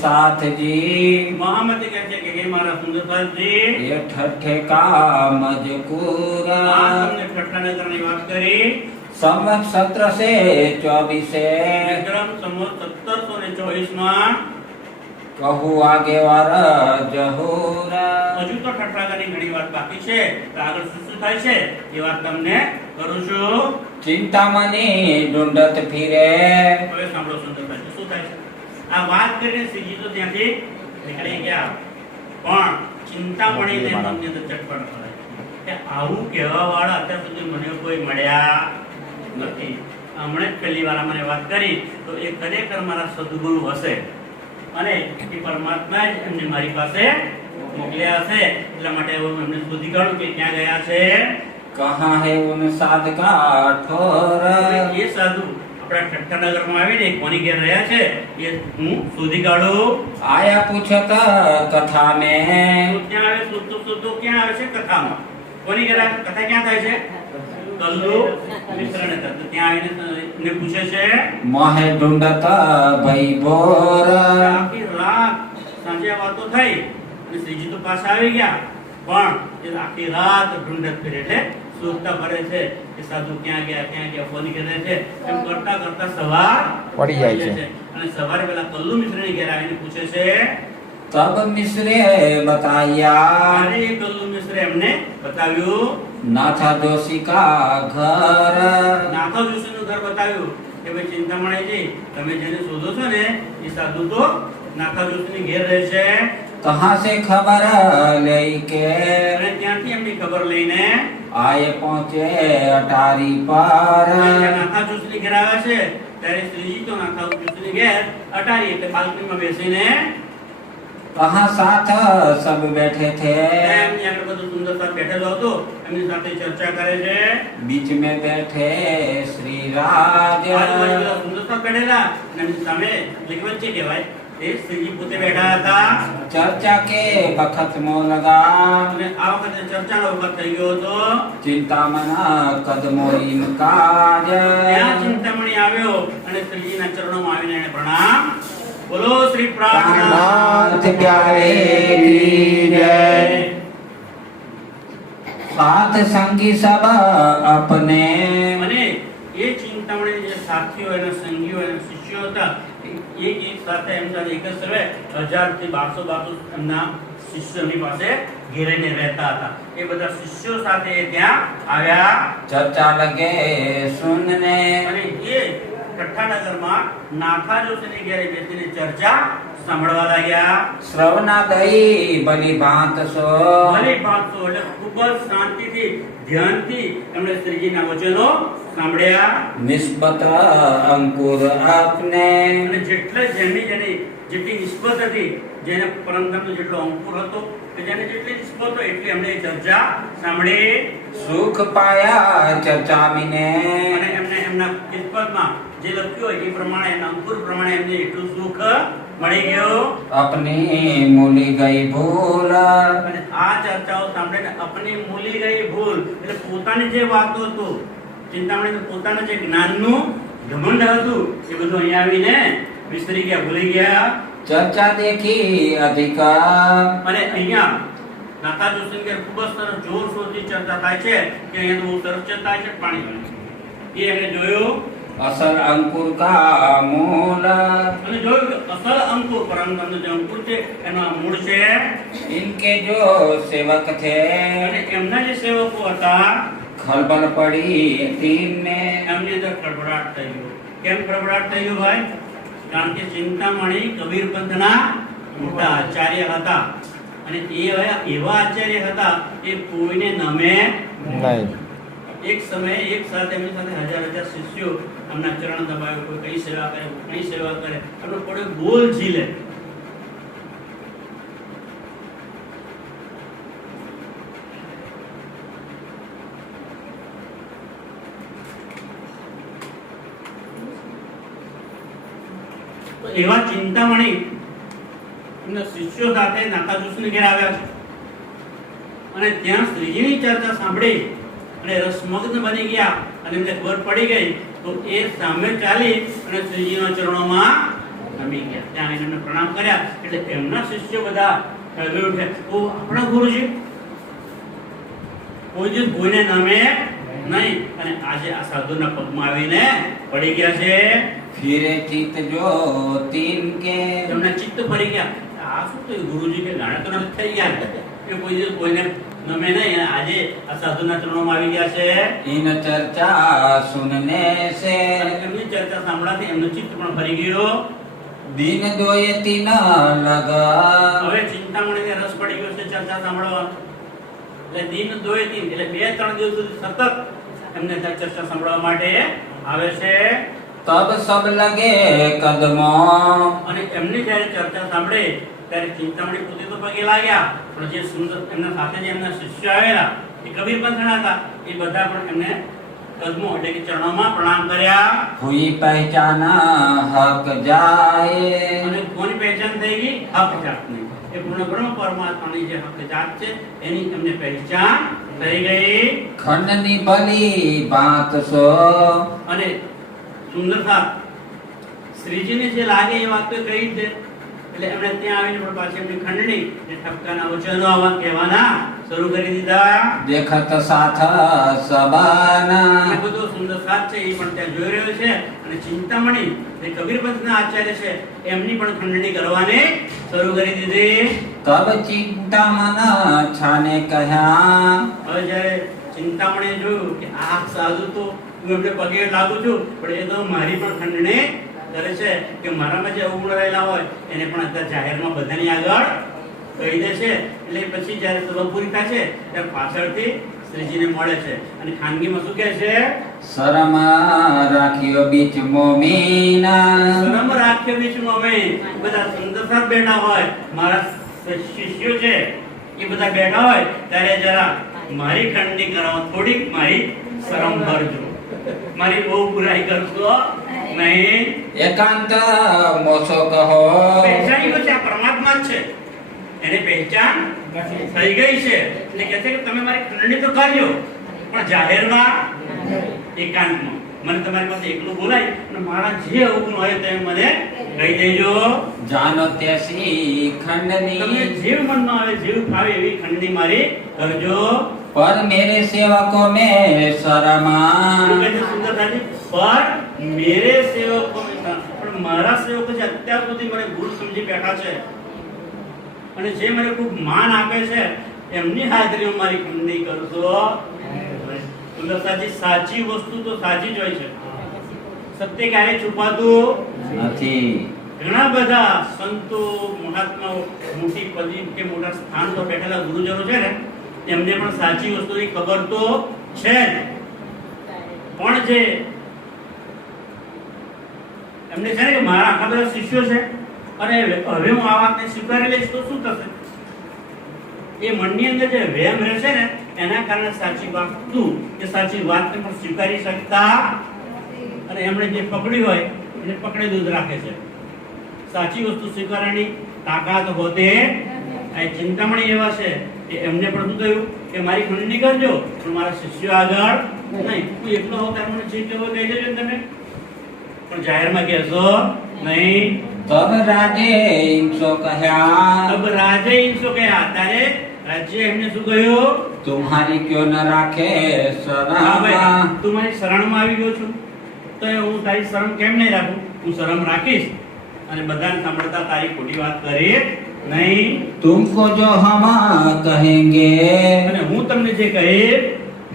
साथ जी महामती कहते हैं कि हे मारा सुंदर साथ जी ये ठठे का मजकूरा तुमने ठट्ठा न करने की बात करी संवत 1724 विक्रम संवत 1724 માં कहू आगे वार जहूरा હજુ તો ઠઠ્ઠા કરવાની ઘણી વાત બાકી છે તો આગળ શું શું થાય છે એ વાત તમને કરું છું चिंतामणि ढूंढत फिरे હવે સાંભળો સુંદર સાથ શું થાય છે આ વાત કરીને શ્રીજી તો ત્યાંથી નીકળી ગયા પણ ચિંતામણીને મનની અંદર ચટપટ થાય કે આવું કહેવા વાળા અત્યાર સુધી મને કોઈ મળ્યા નથી હમણે જ પહેલી વાર મને વાત કરી તો એ ખરેખર મારા સદગુરુ હશે અને એ પરમાત્મા જ એમને મારી પાસે મોકલ્યા હશે એટલા માટે હું એમને શોધી કાઢું કે ક્યાં ગયા છે कहाँ है उन साध का ठोर એ સાધુ આપણા ઠઠ્ઠા નગરમાં આવીને કોની ઘેર રહ્યા છે એ હું શોધી કાઢું आया पूछत कथा में તો ત્યાં આવે શોધતો ક્યાં આવે છે કથામાં કોની ઘેર આવે? કથા ક્યાં થાય છે કલ્લુ મિશ્રને ત્યાં આવીને એને પૂછે છે मोहे ढूंढत भई भोर આખી રાત સાંજે આ વાતો થઈ અને શ્રીજી તો પાછા આવી ગયા પણ એ આખી રાત ઢૂંઢત ફરે એટલે શોધતા ફરે છે કે સાધુ ક્યાં ગયા કોની ઘરે છે એમ કરતા કરતા સવાર પડી જાય છે. અને સવારે પેલા કલ્લુ મિશ્રની ઘરે આવીને પૂછે છે तब मिश्रे बताया ત્યારે એ કલ્લુ મિશ્રે એમને બતાવ્યું नाथा जोशी का घर નાથા જોશીનું ઘર બતાવ્યું કે ભાઈ ચિંતામણીજી તમે જેને શોધો છો ને એ સાધુ તો નાથા જોશીની ઘેર રહે છે कहाँ से खबर लेके અને ત્યાંથી એમની ખબર લઈને आए पहुँचे अटारी पर નાથા જોશીની ઘેર આવ્યા છે ત્યારે શ્રીજી તો નાથા જોશીની ઘેર અટારી એટલે બાલ્કનીમાં બેસીને कहाँ साथ सब बैठे थे એમની આગળ બધું સુંદર સાથ બેઠેલો હતો એમની સાથે ચર્ચા કરે છે बीच में बैठे श्री राज આજુબાજુ બધા સુંદર સાથ બેઠેલા અને એમની સામે એટલે કે વચ્ચે કહેવાય એ શ્રીજી પોતે બેઠા હતા चर्चा के बखत मोह लगा અને આ વખતે ચર્ચાનો વખત થઈ ગયો હતો चिंतामना कदमो इनका ત્યાં ચિંતામણી આવ્યો અને શ્રીજીના ચરણોમાં આવીને એને પ્રણામ બોલો શ્રી પ્રાણનાથ नाथ प्यारे की जय साथ संगी सब अपने અને એ ચિંતામણી જે સાથીઓ એના સંગીઓ એના શિષ્યો હતા એક સાથે એમના એક જ સમયે 1000 થી 1200 એમના શિષ્યોની પાસે ઘેરીને રહેતા હતા એ બધા શિષ્યો સાથે એ ત્યાં આવ્યા चर्चा लगे सुनने અને એ ઠઠ્ઠાનગરમાં નાથા જોશીની ઘેરે બેસીને ચર્ચા સાંભળવા लाग्या श्रवणा दई बलि भांत सो ભલી ભાંતો એટલે ખૂબ જ શાંતિથી ધ્યાનથી એમણે શ્રીજીના વચનો સાંભળ્યા निस्बत अंकुर अपने અને જેટલી નિસ્બત હતી જેને પરમધામનો જેટલો અંકુર હતો કે જેને જેટલી નિસ્બત હતો એટલી એમણે ચર્ચા સાંભળી सुख पाया चर्चा मिने અને એમને એમના કિસ્મતમાં જે લખ્યું હોય એ પ્રમાણે એના અંકુર પ્રમાણે એમને એટલું સુખ મળી ગયું अपनी मूली गई भूल અને આ ચર્ચાઓ સાંભળીને अपनी મૂલી ગઈ ભૂલ એટલે પોતાની જે વાતો હતો ચિંતામણી પોતાના જે જ્ઞાનનું ઘમંડ હતું એ બધું અહીંયા આવીને વિસ્તરી ગયા ભૂલી ગયા चर्चा देखी अधिक અને અહીંયા નાથા જોશીની ઘેર ખૂબ જ સરસ જોરશોરથી ચર્ચા થાય છે કે અહીંયા તો બહુ સરસ ચર્ચા થાય છે પાણી એ એમણે જોયું असल अंकुर का मूल અને જોયું કે અસલ અંકુર પરમધામનો જે અંકુર છે એનો મૂળ છે इनके जो सेवक थे અને એમના જે સેવકો હતા खलबल पड़ी तीन में એમની અંદર ખળભળાટ થઈ ગયો કેમ ખળભળાટ થઈ ગયો ભાઈ કારણ કે ચિંતામણી કબીર પંથના મોટા આચાર્ય હતા અને એ એવા આચાર્ય હતા એ કોઈને નમે नहीं એક સમયે એક સાથે એમની સાથે હજાર શિષ્યો એમના ચરણ દબાવે કોઈ કઈ સેવા કરે કોઈ કઈ સેવા કરે એમનો પડે બોલ ઝીલે તો એવા ચિંતામણી એમના શિષ્યો સાથે નાથા જોશીની ઘેર આવ્યા છે અને ત્યાં શ્રીજીની ચર્ચા સાંભળી અને રસમગ્ન બની ગયા અને એમને ખબર પડી ગઈ તો એ સામે ચાલી અને શ્રીજીના ચરણોમાં નમી ગયા. ત્યાં આવીને એમને પ્રણામ કર્યા એટલે એમના શિષ્યો બધા ઠગી ઉઠ્યા. ઓ આપણા ગુરુજી કોઈ દિવસ કોઈને નમે નહીં અને આજે આ સાધુના પગમાં આવીને પડી ગયા છે. ફિરે ચિત જો તિનકે એમના ચિત્ત ફરી ગયા. આ શું થયું ગુરુજી કે ગાણા તો નથી થઈ ગયા કે કોઈ દિવસ કોઈને નમે નહીં અને આજે આ સાધુના ચરણોમાં આવી ગયા છે. ઇન ચર્ચા સુનને સે અને એમની ચર્ચા સાંભળવાથી એમનું ચિત્ત પણ ફરી ગયું. દિન દોય તિન લગા હવે ચિંતામણીને રસ પડી ગયો છે ચર્ચા સાંભળવા. એટલે દિન દોય તીન એટલે 2-3 દિવસ સુધી સતત એમને ત્યાં ચર્ચા સાંભળવા માટે આવે છે. તબ સબ લગે કદમો અને એમની જ્યારે ચર્ચા સાંભળે ત્યારે ચિંતામણી પોતે તો પગે લાગ્યા પણ જે સુંદર એમના સાથે જે એમના શિષ્ય આવેલા એ કબીર પંથના હતા એ બધા પણ એમને કદમો એટલે કે ચરણોમાં પ્રણામ કર્યા. હુઈ પહેચાના હક જાય અને કોની પહેચાન થઈ ગઈ? હક જાતની. એ પૂર્ણ બ્રહ્મ પરમાત્માની જે હક જાત છે એની એમને પહેચાન થઈ ગઈ. ખંડની ભલી બાત સો અને સુંદરતા શ્રીજીને જે લાગે એ વાત તો કહી જ દે એટલે એમણે ત્યાં આવીને પણ પાછી એમની ખંડણી ને ઠપકાના વચનો આવા કહેવાના શરૂ કરી દીધા. દેખત સાથ સબાના આ બધો સુંદર સાથ છે એ પણ ત્યાં જોઈ રહ્યો છે અને ચિંતામણી જે કબીર પંથના આચાર્ય છે એમની પણ ખંડણી કરવાની શરૂ કરી દીધી. તબ ચિંતા મન છાને કહ્યા હવે જ્યારે ચિંતામણીએ જોયું કે આ સાધુ તો હું એમને પગે લાગુ છું પણ એ તો મારી પણ ખંડણી કરે છે કે મારામાં જે અવગુણ રહેલા હોય એને પણ અત્યારે જાહેરમાં બધાની આગળ કહી દે છે. એટલે પછી જ્યારે સભા પૂરી થાય છે ત્યારે પાછળથી શ્રીજીને મળે છે અને ખાનગીમાં શું કહે છે? શરમ રાખ્યો બીચ મોમીના શરમ રાખ્યો બીચમાં અમે બધા સુંદરતા બેઠા હોય મારા શિષ્યો છે એ બધા બેઠા હોય ત્યારે જરા મારી ખંડણી કરાવો થોડીક મારી શરમ ભરજો મારી બહુ બુરાઈ કરશો નહીં. એકાંત મોસો કહો પહેચાની ગયો છે આ પરમાત્મા જ છે એને પહેચાન થઈ ગઈ છે એટલે કહે છે કે તમે મારી ખંડણી તો કરજો પણ જાહેરમાં એકાંતમાં મને તમારી પાસે એકલું બોલાય અને મારા જે અવગુણ હોય તે મને કહી દેજો. જાનો તેસી તમને ખંડની જેવ મનમાં આવે જેવ ફાવે એવી ખંડણી મારી કરજો. પર મેરે સેવકો મે શરમા શું કહે છે સુંદરતાજી? પર મેરે સેવકો મેં શરમ. પણ મારા સેવકો જે અત્યાર સુધી મને ગુરુ સમજી બેઠા છે અને જે મને ખૂબ માન આપે છે એમની હાજરીમાં મારી ખંડણી કરશો. સુંદરતાજી સાચી વસ્તુ તો સાચી જ હોય છે. સત્ય ક્યારે છુપાતું નથી. ઘણા બધા સંતો મહાત્માઓ મોટી પદવી કે મોટા સ્થાન પર બેઠેલા ગુરુજનો છે ને એમને પણ સાચી વસ્તુની ખબર તો છે જ. પણ જે એમને છે ને કે મારા આખા બધા શિષ્યો છે અને હવે હું આ વાતને સ્વીકારી લઈશ તો શું થશે? એ મનની અંદર જે વહેમ રહેશે ને એના કારણે સાચી વસ્તુ કે સાચી વાતને પણ સ્વીકારી શકતા અને એમણે જે પકડ્યું હોય એને પકડેલું જ રાખે છે. સાચી વસ્તુ સ્વીકારવાની તાકાત હોતે આ ચિંતામણી એવા છે કે એમને પણ શું થયું કે મારી ખંડણી કરજો પણ મારા શિષ્યો આગળ નહીં. હું એકલો હોઉં ત્યારે મને જે કહેવું કહી દેજો ને તમે પણ જાહેરમાં કહેશો નહીં. તબ રાજે ઇંસો કહ્યા તબ રાજે ઇંસો કહ્યા. ત્યારે રાજ્ય એમને શું કહ્યું? તુમ્હારી ક્યો ન રાખે હા ભાઈ, શરમા તું મારી શરણમાં આવી ગયો છું તો હું તારી શરમ કેમ નહીં રાખું? હું શરમ રાખીશ અને બધાને સાંભળતા તારી ખોટી વાત કરી નહીં. तुमको जो हम कहेंगे અને હું તમને જે કહીશ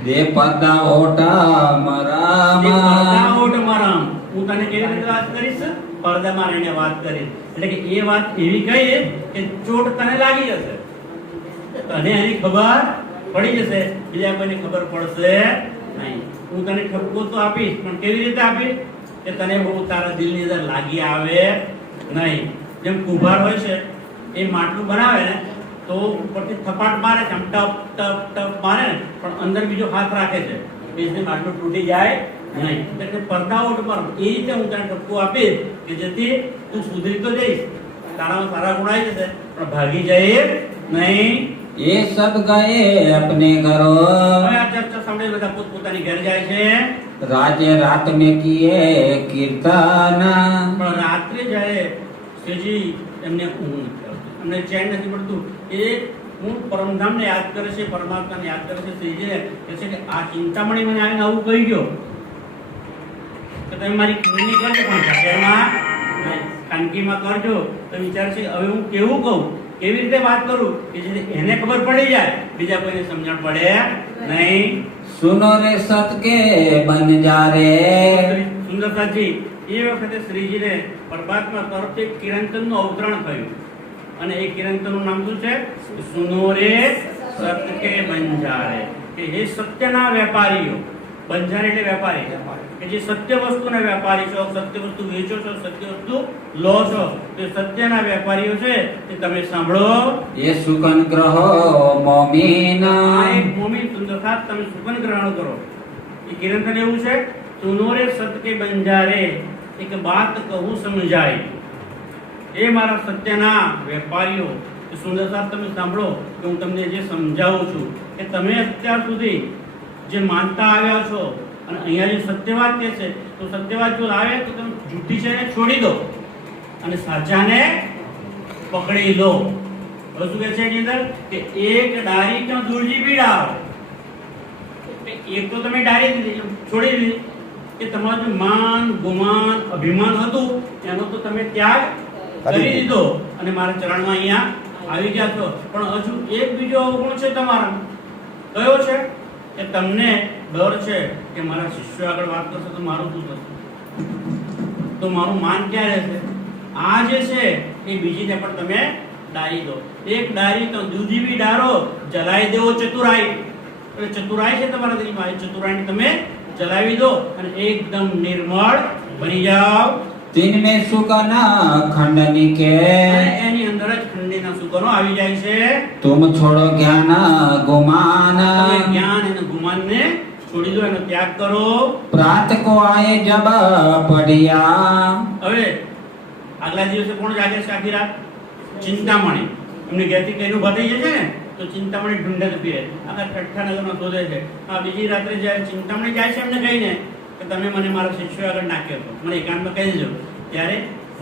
दे पदा ओटा તે मरामा પડદા ઓટ મારામ. હું તને કેવી રીતે વાત કરીશ? પડદામાં રહીને વાત કરીશ. એટલે કે એ વાત એવી કહીશ કે ચોટ તને લાગી જશે, તને એની ખબર પડી જશે, બીજા કોઈને ખબર પડશે નહીં. હું તને ઠપકો તો આપીશ પણ કેવી રીતે આપીશ કે તને બહુ તારા દિલની અંદર લાગી આવે નહીં. જેમ કુંભાર હોય છે એ માટલું બનાવે ને તો ઉપરથી થપાટ મારે છે, આમ ટપ ટપ ટપ મારે ને પણ અંદર બીજો હાથ રાખે છે એટલે માટલું તૂટી જાય નહીં. એટલે પડદાઓટ પર એ રીતે હું તને ઠપકો આપીશ કે જેથી તું સુધરી તો જઈશ, તારામાં સારા ગુણ આવી જશે પણ ભાગી જાય નહીં. ये सब गए अपने घरों હવે આ ચર્ચા સાંભળી બધા પોતપોતાની ઘરે જાય છે. राज्य रात में किए कीर्तन પણ રાત્રે જ્યારે શ્રીજી એમને ઊંઘ નથી આવતી, એમને ચેન નથી પડતું. એ હું પરમધામને યાદ કરે છે, પરમાત્માને યાદ કરે છે. શ્રીજીને કહે છે કે આ ચિંતામણી મને આવીને આવું કહી ગયો કે તમે મારી ખીલની કરજો, પણ જાહેરમાં નહીં, ખાનગીમાં કરજો. તો વિચાર છે હવે હું કેવું કહું, કેવી રીતે વાત કરું કે જેથી એને ખબર પડી જાય, બીજા કોઈને સમજણ પડે નહીં. सुनो रे सत के बन जा रे. સુંદરતાજી એ વખતે શ્રીજીને પરમાત્મા તરફથી કિરણચંદનું અવતરણ થયું, અને એ કિરણચંદનું નામ શું છે? સુનો રે સત કે બંજારે, કે હે સત્યના વેપારીઓ. બંજારે એટલે વેપારી, કે જે સત્ય વસ્તુના વેપારી છો, સત્ય વસ્તુ વેચો છો, સત્ય વસ્તુ લો છો, તે સત્યના વેપારીઓ છે તે તમે સાંભળો. ये सुकन ग्रहो मोमीन. આ એક મોમીન સુંદરતા તમે સુગન ગ્રહણ કરો. એ કિરણચંદ એવું છે, સુનો રે સત કે બંજારે, એક બાત કહું સમજાય. એ મારા સત્યના વેપારીઓ, એ સુંદરતા તમે સાંભળો કે હું તમને જે સમજાવું છું કે તમે અત્યાર સુધી જે માનતા આવ્યા છો, અને અહીંયા જે સત્યવાદ કહે છે, તો સત્યવાદ જો આવે તો તમે જૂઠી છે એને છોડી દો અને સાચાને પકડી લો. હવે શું કહે છે એની અંદર કે એક ડારી ક્યાં દૂરજી પીડાવ. એક તો તમે ડારી દીધી, છોડી દીધી, કે તમારું જે માન ગુમાન અભિમાન હતું એનો તો તમે ત્યાગ કરી દીધો અને મારા ચરણમાં અહીંયા આવી ગયા છો. પણ હજુ એક બીજો અવગુણ છે તમારા. કયો છે? કે તમને ડર છે કે મારા શિષ્યો આગળ વાત કરશે તો મારું શું થશે, તો મારું માન ક્યાં રહેશે. આ જે છે એ બીજીને પણ તમે ડારી દો. એક ડારી તો દૂજી બી ડારો, જલાઈ દેવો ચતુરાઈ. એટલે ચતુરાઈ છે તમારા દિલમાં, એ ચતુરાઈને તમે જલાવી દો અને એકદમ નિર્મળ બની જાઓ. तीन में सुकन खंडनी के. અને એની અંદર જ ખંડીના સુકનો આવી જાય છે. तुम छोड़ो ज्ञान गुमान. તમે જ્ઞાન અને ગુમાનને છોડી દો, એનો ત્યાગ કરો. प्रात को आए जब पढ़िया. હવે આગલા દિવસે કોણ જાગે છે આખી રાત? ચિંતામણી. એમને ઘેરથી કઈ ઉભા થઈ જાય છે ને તો ચિંતામણી ઢૂંઢે તો પીરે, આખા ઠઠ્ઠા નગરમાં શોધે છે. આ બીજી રાત્રે જ્યારે ચિંતામણી જાય છે એમને કહીને કે તમે મને મારા શિષ્યો આગળ નાખ્યો હતો, મને એકાંતમાં કહી દેજો, ત્યારે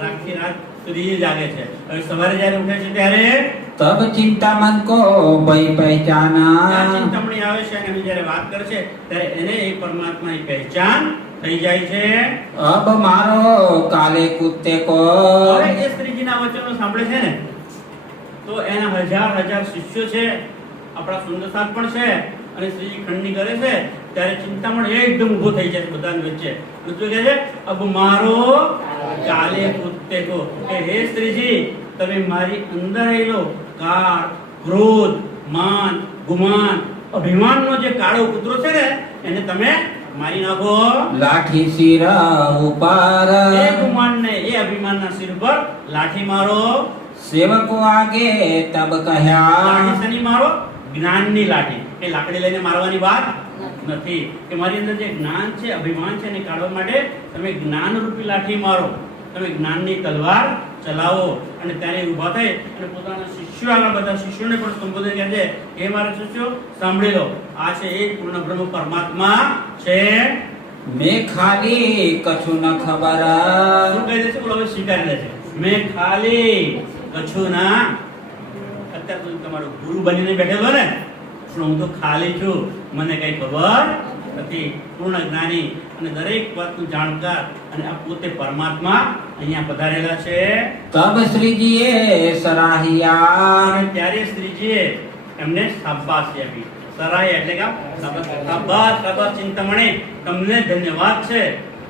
આખી રાત સુધી જાગે છે. હવે સવારે જ્યારે ઉઠે છે ત્યારે तब चिंतामन को वही આ पहचाना. ચિંતામણી આવે છે અને એની જ્યારે વાત કરે છે ત્યારે એને એ પરમાત્માની પહેચાન થઈ જાય છે. अब मारो काले कुत्ते को. હવે એ શ્રીજીના વચનો સાંભળે છે ને તો એના હજાર હજાર શિષ્યો છે, આપણા સુંદરસાદ પણ છે, અને શ્રીજી ખંડની કરે છે ત્યારે ચિંતામણ એકદમ ઊભો થઈ જાય બધાની વચ્ચે. શું કહે છે? અબ મારો કાલે કુત્તે કો, કે હે શ્રીજી તમે મારી અંદર રહેલો કાળ, ક્રોધ, માન, ગુમાન, અભિમાનનો જે કાળો કૂતરો છે ને એને તમે મારી નાખો. लाठी सिर ऊपर. એ ગુમાનને, એ અભિમાનના શિર પર લાઠી મારો. सेवको आगे तब कहा. લાઠી શેની મારો? જ્ઞાનની લાઠી. એ લાકડી લઈને મારવાની વાત નથી, કે મારી અંદર જે જ્ઞાન છે, અભિમાન છે એને કાઢવા માટે તમે જ્ઞાન રૂપી લાઠી મારો, તમે જ્ઞાનની તલવાર ચલાવો. અને ત્યારે ઊભા થઈ અને પોતાના શિષ્યો આગળ, બધા શિષ્યોને પણ સંબોધન કરે છે, હે મારા શિષ્યો સાંભળી લો, આ છે એક પૂર્ણ બ્રહ્મ પરમાત્મા છે. मैं खाली कछु न खबर. શું કહી દે છે? બોલો હવે સ્વીકારી લે છે. મેં ખાલી કછું ના, અત્યાર સુધી તમારો ગુરુ બનીને બેઠેલો ને, પણ હું તો ખાલી છું, મને કઈ ખબર નથી. પૂર્ણ જ્ઞાની અને દરેક વાતનું જાણકાર અને આ પોતે પરમાત્મા અહીંયા પધારેલા છે. तब श्री जी सराहिया. અને ત્યારે શ્રીજીએ એમને શાબાશી આપી. સરાય એટલે કે શાબાશ, શાબાશ ચિંતામણી, તમને ધન્યવાદ છે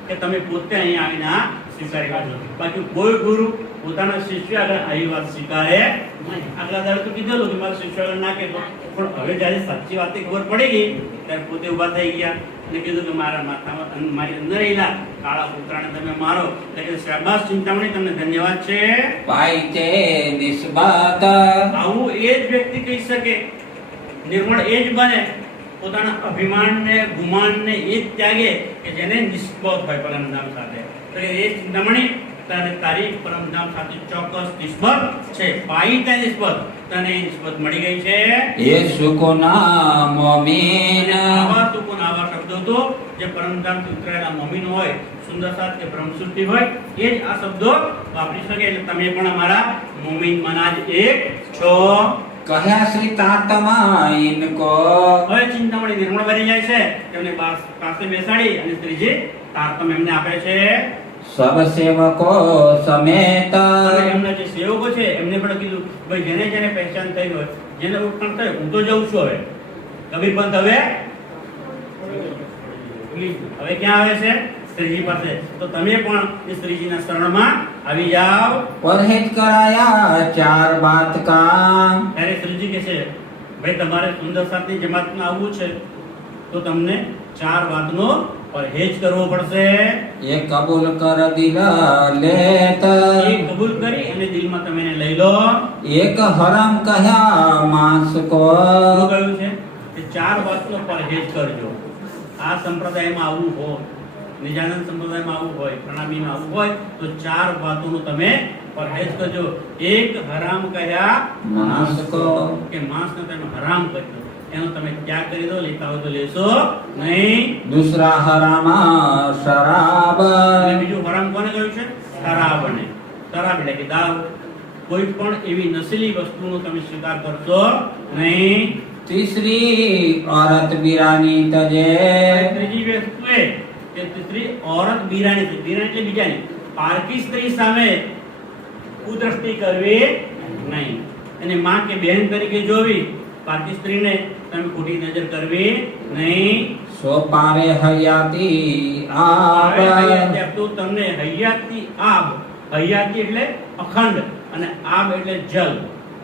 કે તમે પોતે અહીંયા આવીને આ સ્વીકારી કાઢો. બાકી કોઈ ગુરુ પોતાના શિષ્ય આગળ આવી વાત સ્વીકારે નહીં. આગલા દાડે તો કીધેલું કે મારા શિષ્ય આગળ ના કહેતો, પણ હવે જ્યારે સાચી વાતની ખબર પડી ગઈ ત્યારે પોતે ઊભા થઈ ગયા અને કીધું કે મારા માથામાં, મારી અંદર રહેલા કાળા પુત્રાને તમે મારો. એટલે કે શાબાશ ચિંતામણી, તમને ધન્યવાદ છે. पाइते निस्बत. આવું એ જ વ્યક્તિ કહી શકે, નિર્મળ એ જ બને, પોતાના અભિમાનને, ગુમાનને એ જ ત્યાગે કે જેને નિસ્બત હોય પરમધામ સાથે. તો એ ચિંતામણી તારી પરમધામ સાથે ચોક્કસ નિસ્બત છે. પાઈ તે નિસ્બત, તને એ નિસ્બત મળી ગઈ છે. ये सुको ना मोमीन. આવા તુકોના આવા શબ્દો તો જે પરમધામથી ઉતરાયેલા મમ્મીનો હોય, સુંદર સાથ કે બ્રહ્મસૃષ્ટિ હોય, એ જ આ શબ્દો વાપરી શકે. એટલે તમે પણ અમારા મોમીનમાંના જ એક છો. કહ્યા શ્રી તાતમાં ઇનકો. હવે ચિંતામણી નિર્મળ બની જાય છે. તેમને પાસે બેસાડી અને શ્રીજી તારતમ એમને આપે છે. સબ સેવકો સમેત. અને એમના જે સેવકો છે એમને પણ કીધું ભાઈ જેને જેને પહેચાન થઈ હોય, જેને ઓળખાણ થઈ, હું તો જઉં છું. હવે કબીર પંથ હવે ક્યાં આવે છે? શ્રીજી પાસે. તો તમે પણ એ શ્રીજીના શરણમાં આવી જાઓ. પરહેજ કરાયા 4 બાત કા. ત્યારે શ્રીજી કહે છે ભાઈ તમારે સુંદર સાથની જમાતમાં આવવું છે તો તમને 4 વાતનો પરહેજ કરવો પડશે. એ કબૂલ કર દિલ લેત. એ કબૂલ કરી અને દિલમાં તમે એને લઈ લો. એક હરામ કહ્યા માંસ કો. શું કહ્યું છે કે 4 વાતનો પરહેજ કરજો. આ સંપ્રદાયમાં આવવું હોય, નિજાનંદ સંપ્રદાયમાં આવવું હોય, પ્રણામીમાં આવવું હોય તો 4 વાતોનો તમે પરહેજ કરજો. એક હરામ કહ્યા માંસ કો. કે માંસને તમે હરામ કરજો, એનો તમે ત્યાગ કરી દો. લેતા હોય તો લેશો નહીં. दूसरा हरामा शराब. અને બીજું હરામ કોને કહ્યું છે? શરાબને. શરાબ એટલે કે દારૂ. કોઈ પણ એવી નશીલી વસ્તુનો તમે સ્વીકાર કરશો નહીં. तीसरी औरत बिरानी तजे. ત્રીજી વસ્તુ એ કે ત્રીજી औरत બિરાની છે. બિરાની એટલે બીજાની. પારકી સ્ત્રી સામે કુદ્રષ્ટિ કરવી નહીં. અને માં કે બહેન તરીકે જોવી. પારકી સ્ત્રીને તમે ખોટી નજર કરવી નહીં. सो पावे हयाती आब. હયાતી આબ તો તમને હયાતી આબ. હયાતી એટલે અખંડ અને આબ એટલે જલ.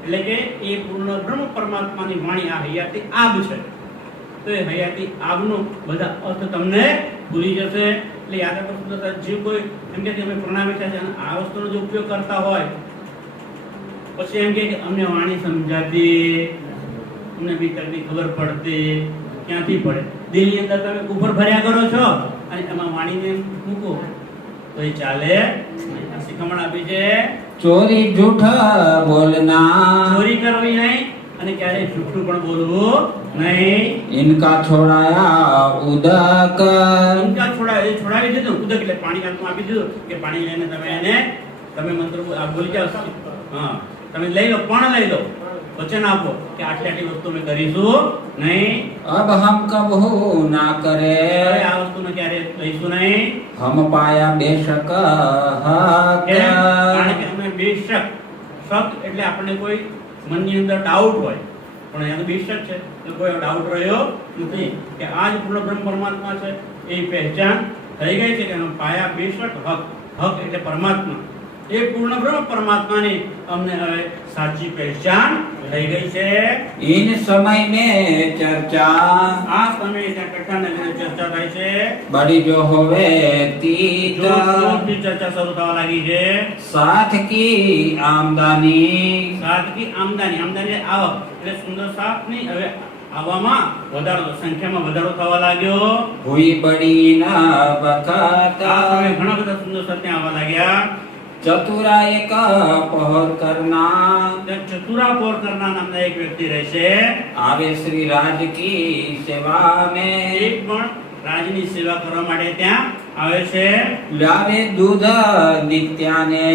એટલે કે એ પૂર્ણ બ્રહ્મ પરમાત્માની વાણી આ હયાતી આબ છે. તો એ હયાતી આબનો બધા અર્થ તમને ભૂલી જશે. એટલે યાદ રાખો જે કોઈ એમ કે તમે પ્રણામી છે અને આ વસ્તુનો જો ઉપયોગ કરતા હોય પછી એમ કે અમને વાણી સમજાતી, અમને ભીતરની ખબર પડતી. ક્યાંથી પડે? દિલની અંદર તમે કુફર ભર્યા કરો છો અને એમાં વાણીને મૂકો તો એ ચાલે. આ શિખામણ આપી છે. चोरी झूठा बोलना. ચોરી કરવી નહીં અને ક્યારેય જૂઠું પણ બોલવું નહીં. इनका छोड़ाया उदक. ઇનકા છોડાવી દીધું. ઉદક એટલે પાણી હાથમાં આપી દીધું કે પાણી લઈને તમે મંત્ર બોલી જાઓ. હા, તમે લઈ લો, પણ લઈ લો. વચન આપો કે આટલી આટલી વસ્તુ અમે કરીશું નહીં. अब हम कबहू ना करे. હવે આ વસ્તુને ક્યારે લઈશું નહીં. हम पाया बेशक हक. કારણ કે અમે બેશક, શક એટલે આપણને કોઈ મનની અંદર ડાઉટ હોય, પણ અહીંયા તો બેશક છે તો કોઈ ડાઉટ રહ્યો નથી કે આ જ પૂર્ણ બ્રહ્મ પરમાત્મા છે. એ પહેચાન થઈ ગઈ છે કે પાયા બેશક હક. હક એટલે પરમાત્મા. એ પૂર્ણ બ્રહ્મ પરમાત્માની અમને હવે સાચી પહેચાન થઈ ગઈ છે. इन समय में चर्चा. આ સમયે ત્યાં કથાને લઈને ચર્ચા થાય છે. बड़ी जो होवे तीत. જોરથી ચર્ચા શરૂ થવા લાગી છે. साथ की आमदनी. સાતકી આમદાની. આમદાની એટલે આવક. એટલે સુંદર સાતની હવે આવવામાં વધારો, સંખ્યામાં વધારો થવા લાગ્યો. हुई बड़ी न बखत. આ સમયે ઘણા બધા સુંદર સાત ત્યાં આવવા લાગ્યા. चतुरा एक पहर करना. ત્યાં ચતુરાપોર કરનાર નામના એક વ્યક્તિ રહેશે. आवे श्री राज की सेवा એક में. પણ રાજની સેવા કરવા માટે ત્યાં આવે છે. लावे दूध એ नित्याने.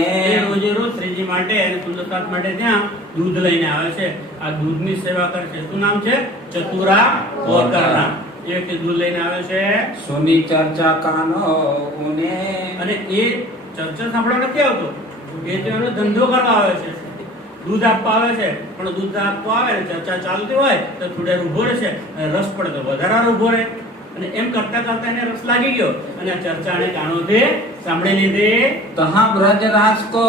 રોજે રોજ શ્રીજી માટે અને સુંદર સાત માટે ત્યાં દૂધ લઈને આવે છે. આ દૂધની સેવા કરે છે. શું નામ છે? ચતુરાપોર કરનાર. એ વ્યક્તિ દૂધ લઈને આવે છે. सुनी चर्चा कानो उने. અને એ ચર્ચા સાંભળવા નથી આવતો. એ તો એનો ધંધો કરવા આવે છે. દૂધ આપવા આવે છે. પણ દૂધ આપવા આવે ને ચર્ચા ચાલતી હોય તો થોડે ઊભો રહે છે અને રસ પડે તો વધારે ઊભો રહે. અને એમ કરતા કરતા એને રસ લાગી ગયો અને આ ચર્ચાને કાનોથી સાંભળી લીધી. तहाँ ब्रज रास को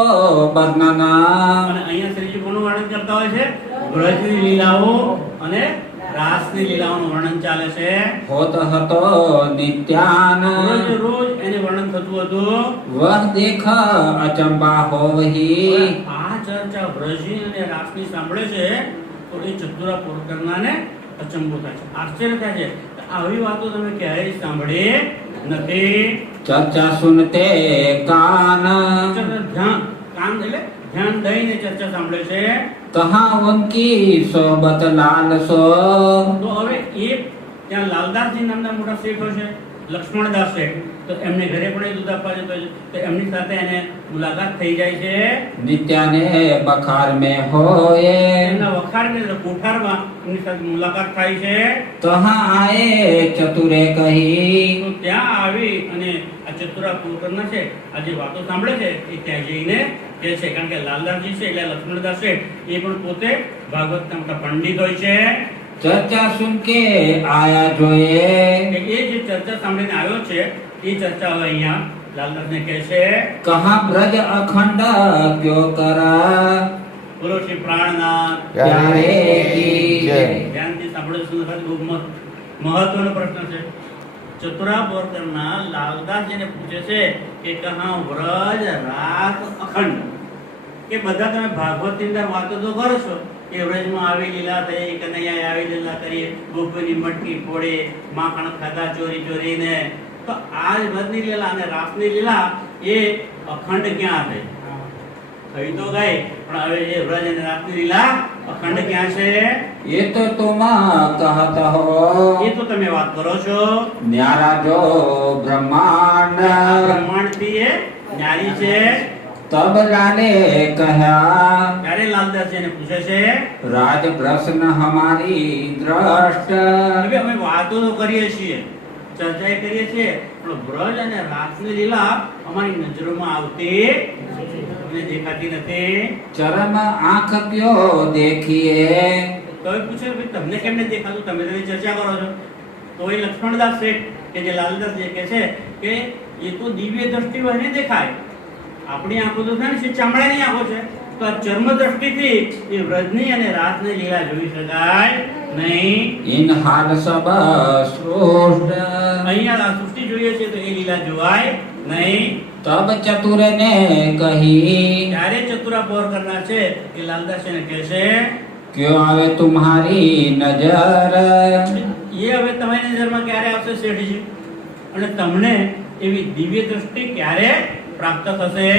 वर्णना. અને અહીંયા શ્રીજી કોનું વર્ણન કરતા હોય છે? બ્રજની લીલાઓ અને રાસની લીલાઓનું વર્ણન ચાલે છે. होत हतो नित्यान. રોજ રોજ એને વર્ણન થતું હતું. वह देख अचंबा होवही. આ ચર્ચા બ્રજની અને રાસની સાંભળે છે તો એ ચતુરાપોર કરનારને અચંબો થાય છે, આશ્ચર્ય થાય છે. આવી વાતો તમે ક્યારેય સાંભળી નથી. चर्चा सुनते कान. ધ્યાન, કાન એટલે ધ્યાન દઈને ચર્ચા સાંભળે છે. तहाँ उनकी सोबत लाल सो. તો હવે એ ત્યાં લાલદાસજી નામના મોટા શેઠો છે. લક્ષ્મણદાસ શેઠ, તો એમને ઘરે પણ એ દૂધ આપવા જતો હોય છે. તો એમની સાથે એને મુલાકાત થઈ જાય છે. નિત્યાને બખાર में होए એમના વખારને કોઠારમાં એમની સાથે મુલાકાત થાય છે. तहाँ आए चतुरे कही તો ત્યાં આવી અને આ ચતુરા કુલકર્ણ છે, આ જે વાતો સાંભળે છે એ ત્યાં જઈને કહે છે. કારણ કે લાલદાસજી છે એટલે લક્ષ્મણદાસ છે એ પણ પોતે ભાગવતના મોટા પંડિત હોય છે. चर्चा सुन के आया जोए કે એ જે ચર્ચા સાંભળીને આવ્યો છે એ ચર્ચા હવે અહીંયા લાલદાસને કહે છે. कहाँ ब्रज अखंड क्यों करा બોલો શ્રી પ્રાણનાથ. प्यारे की जय। ધ્યાનથી સાંભળો. સુંદર બહુ મહત્વનો પ્રશ્ન છે. ચતુરા બોરકરના લાલદાસજીને પૂછે છે કે કહા વ્રજ રાસ અખંડ, કે બધા તમે ભાગવતની અંદર વાતો તો કરો છો કે વ્રજમાં આવી લીલા થઈ, કનૈયાએ આવી લીલા કરી, ગોપીની મટકી ફોડે, માખણ ખાધા ચોરી ચોરીને, તો આ વ્રજની લીલા અને રાસની લીલા એ અખંડ ક્યાં થઈ? થઈ તો ગઈ, પણ હવે એ વ્રજ અને રાસની લીલા અખંડ ક્યાં છે? ये तो तुम कहता हो એ તો તમે વાત કરો છો. न्यारा जो ब्रह्मांड બ્રહ્માંડથી એ ન્યારી છે. तब लाले कहा ત્યારે લાલદાસજીને પૂછે છે राज प्रश्न हमारी दृष्ट હવે અમે વાતો તો કરીએ છીએ, ચર્ચા કરીએ છીએ, પણ બ્રજ અને રાસની લીલા અમારી નજરોમાં આવતી અમને દેખાતી નથી. चरम आंख क्यों देखिए તો એ પૂછે ભાઈ તમને કેમ નથી દેખાતું? તમે તો એની ચર્ચા કરો છો. તો એ લક્ષ્મણદાસ શેઠ કે જે લાલદાસ જે કહે છે કે એ તો દિવ્ય દ્રષ્ટિ હોય ને દેખાય, આપણી આંખો તો છે ને છે ચામડાની આંખો છે, તો આ ચર્મ દ્રષ્ટિથી એ વ્રજની અને રાસની લીલા જોઈ શકાય નહીં. इन हाल सब श्रोष्ट અહીંયા આ સૃષ્ટિ જોઈએ છે તો એ લીલા જોવાય નહીં. तब चतुर ने कही ત્યારે ચતુરા પોર કરનાર છે એ લાલદાસજીને કહે છે क्यों आवे तुम्हारी नजर એ હવે તમારી નજરમાં ક્યારે આવશે શેઠજી, અને તમને એવી દિવ્ય દ્રષ્ટિ ક્યારે પ્રાપ્ત થશે?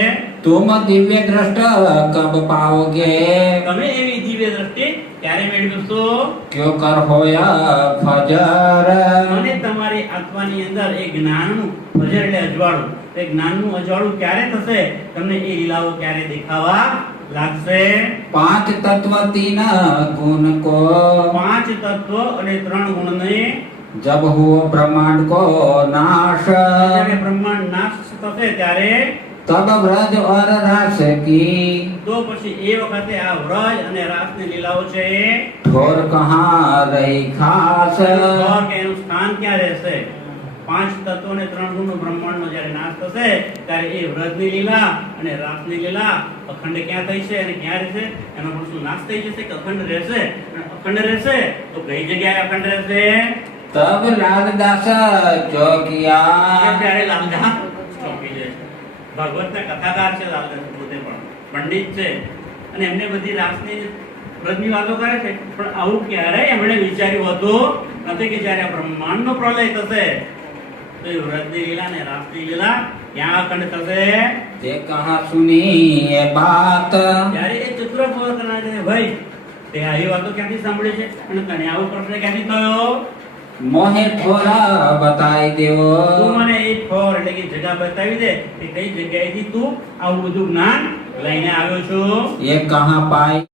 तुम दिव्य दृष्ट कब पाओगे તમે એવી દિવ્ય દ્રષ્ટિ ક્યારે મેળવશો? क्यों कर होया फजर અને તમારી આત્માની અંદર એ જ્ઞાનનું ફજર એટલે અજવાળું, એ જ્ઞાનનું અજવાળું ક્યારે થશે? તમને એ લીલાઓ ક્યારે દેખાવા લાગશે? पांच तत्व तीन गुण को પાંચ તત્વ અને ત્રણ ગુણને जब हुआ ब्रह्मांड को नाश જ્યારે બ્રહ્માંડ નાશ થશે ત્યારે तब व्रज और रस की તો પછી એ વખતે આ વ્રજ અને રાસની લીલાઓ છે ठोर कहाँ रही खास તો કે એનું સ્થાન ક્યાં રહેશે? પાંચ તત્વો અને ત્રણ ગુણનો બ્રહ્માંડનો જ્યારે નાશ થશે ત્યારે એ વ્રજની લીલા અને રાસની લીલા અખંડ ક્યાં થઈ છે અને ક્યાં રહેશે? એનો પણ શું નાશ થઈ જશે કે અખંડ રહેશે? અને અખંડ રહેશે તો કઈ જગ્યાએ અખંડ રહેશે? तब लालदास जो किया ત્યારે લાલદાસ ચોંકી જાય છે. ભાગવતના કથાકાર છે લાલદાસ, પોતે પણ પંડિત છે અને એમને બધી રાસની વ્રજની વાતો કરે છે, પણ આવું ક્યારેય એમણે વિચાર્યું હતું નથી કે જ્યારે આ બ્રહ્માંડનો પ્રલય થશે તો એ વ્રજની લીલા ને રાસની લીલા ક્યાં અખંડ થશે? તે કહાं સુની એ બાત ત્યારે એ ચતુર પોર કરનાર છે ભાઈ તે આવી વાતો ક્યાંથી સાંભળી છે અને તને આવો પ્રશ્ન ક્યાંથી થયો? મોહે થોરા બતાઈ દેવો તું મને એ ઠોર એટલે કે જગ્યા બતાવી દે કે કઈ જગ્યાએથી તું આવું બધું જ્ઞાન લઈને આવ્યો છો. એ કહાં પાઈ